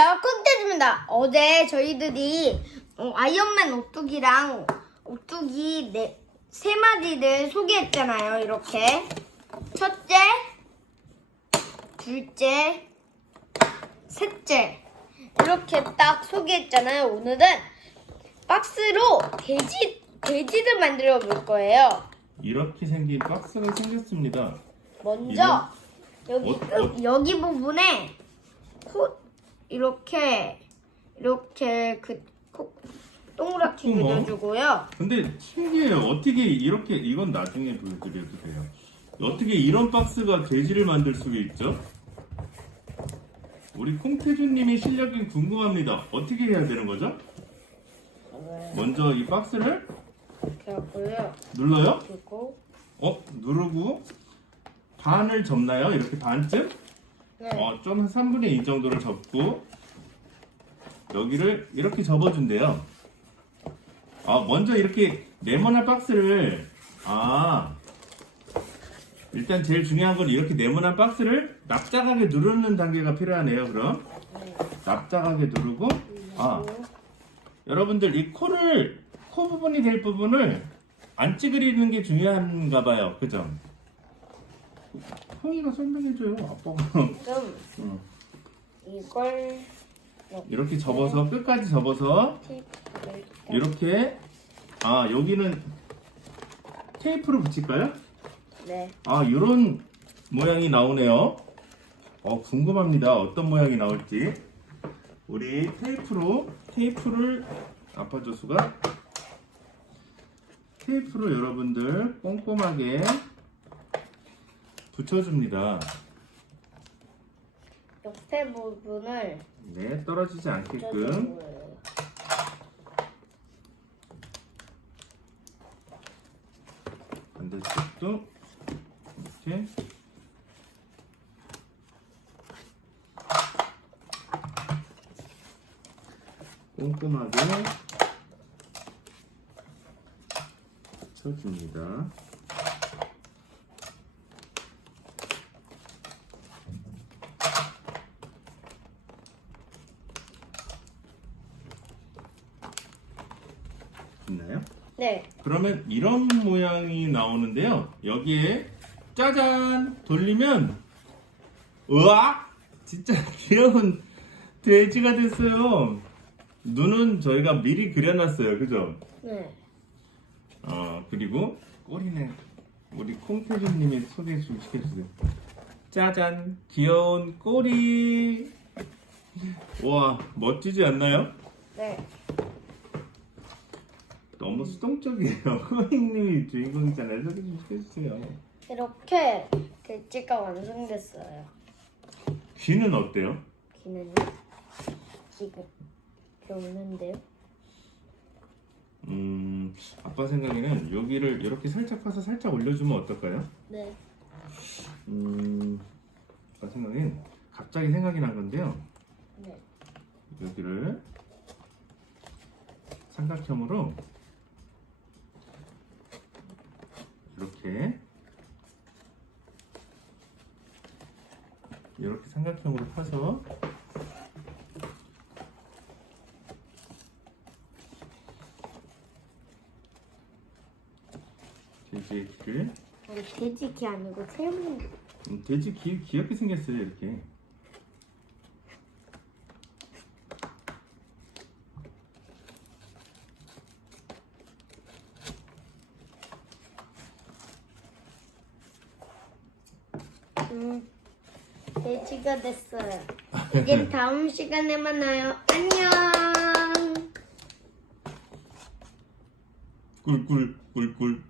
안녕하세요. 콘텐츠입니다. 어제 저희들이 어, 아이언맨 오뚜기랑 오뚜기 네, 세 마디를 소개했잖아요. 이렇게. 첫째, 둘째, 셋째. 이렇게 딱 소개했잖아요. 오늘은 박스로 돼지, 돼지를 만들어 볼 거예요. 이렇게 생긴 박스가 생겼습니다. 먼저 여기 어, 끝 여기 부분에 코 이렇게 이렇게 그 코, 동그랗게 구멍? 그려주고요. 근데 신기해요. 어떻게 이렇게 이건 나중에 보여드려도 돼요. 어떻게 이런 박스가 돼지를 만들 수가 있죠? 우리 콩태준님의 실력이 궁금합니다. 어떻게 해야 되는 거죠? 먼저 이 박스를 이렇게 하고요. 눌러요. 그리고 어 누르고 반을 접나요? 이렇게 반쯤? 네. 어, 좀 3분의 2 정도를 접고 여기를 이렇게 접어준대요. 아, 먼저 이렇게 네모난 박스를 아 일단 제일 중요한 건 이렇게 네모난 박스를 납작하게 누르는 단계가 필요하네요. 그럼 납작하게 누르고 아 여러분들 이 코를 코 부분이 될 부분을 안 찌그리는 게 중요한가 봐요. 그죠? 형이가 설명해줘요. 아빠가 좀 응. 이걸 이렇게 접어서 끝까지 접어서 테이프를 이렇게 아 여기는 테이프로 붙일까요? 네. 아 이런 모양이 나오네요. 어 궁금합니다. 어떤 모양이 나올지 우리 테이프로 테이프를 아파조수가 테이프로 여러분들 꼼꼼하게 붙여줍니다. 옆에 부분을 네 떨어지지 않게끔 붙여주는 거예요. 반대쪽도 이렇게 꼼꼼하게 붙여줍니다. 있나요? 네. 그러면 이런 모양이 나오는데요. 여기에 짜잔 돌리면 으악 진짜 귀여운 돼지가 됐어요. 눈은 저희가 미리 그려놨어요. 그죠? 네. 어 그리고 꼬리는 우리 콩태준님이 소개 좀 시켜주세요. 짜잔 귀여운 꼬리. 와 멋지지 않나요? 네. 수동적이에요. 코잉님이 주인공이잖아요. 좀 시켜주세요. 이렇게 돼지가 완성됐어요. 귀는 어때요? 귀는요? 지금 배우는데요. 음, 아빠 생각에는 여기를 이렇게 살짝 파서 살짝 올려주면 어떨까요? 네. 음, 아빠 생각엔 갑자기 생각이 난 건데요. 네. 여기를 삼각형으로 이렇게 이렇게 삼각형으로 파서 돼지의 귀를 돼지 귀 아니고 세모. 음, 돼지 귀 귀엽게 생겼어요 이렇게 음, 돼지가 됐어요. 이제 다음 시간에 만나요. 안녕. 꿀꿀 꿀꿀